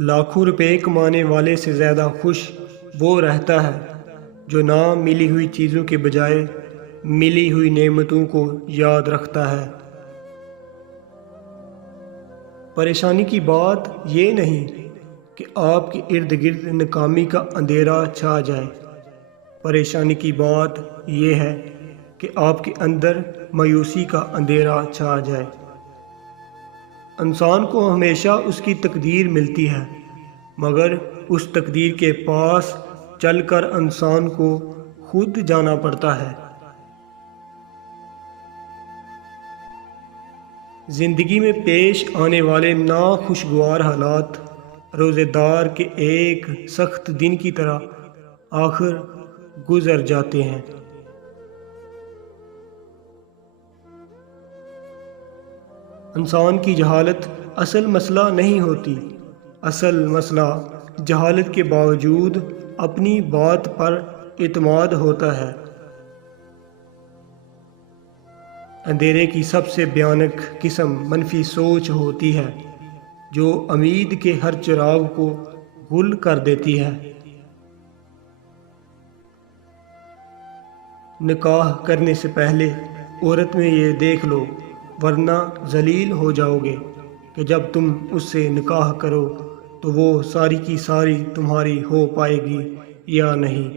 لاکھوں روپے کمانے والے سے زیادہ خوش وہ رہتا ہے جو نہ ملی ہوئی چیزوں کے بجائے ملی ہوئی نعمتوں کو یاد رکھتا ہے۔ پریشانی کی بات یہ نہیں کہ آپ کے ارد گرد ناکامی کا اندھیرا چھا جائے، پریشانی کی بات یہ ہے کہ آپ کے اندر مایوسی کا اندھیرا چھا جائے۔ انسان کو ہمیشہ اس کی تقدیر ملتی ہے، مگر اس تقدیر کے پاس چل کر انسان کو خود جانا پڑتا ہے۔ زندگی میں پیش آنے والے ناخوشگوار حالات روزے دار کے ایک سخت دن کی طرح آخر گزر جاتے ہیں۔ انسان کی جہالت اصل مسئلہ نہیں ہوتی، اصل مسئلہ جہالت کے باوجود اپنی بات پر اعتماد ہوتا ہے۔ اندھیرے کی سب سے بھیانک قسم منفی سوچ ہوتی ہے جو امید کے ہر چراغ کو گل کر دیتی ہے۔ نکاح کرنے سے پہلے عورت میں یہ دیکھ لو، ورنہ ذلیل ہو جاؤ گے کہ جب تم اس سے نکاح کرو تو وہ ساری کی ساری تمہاری ہو پائے گی یا نہیں۔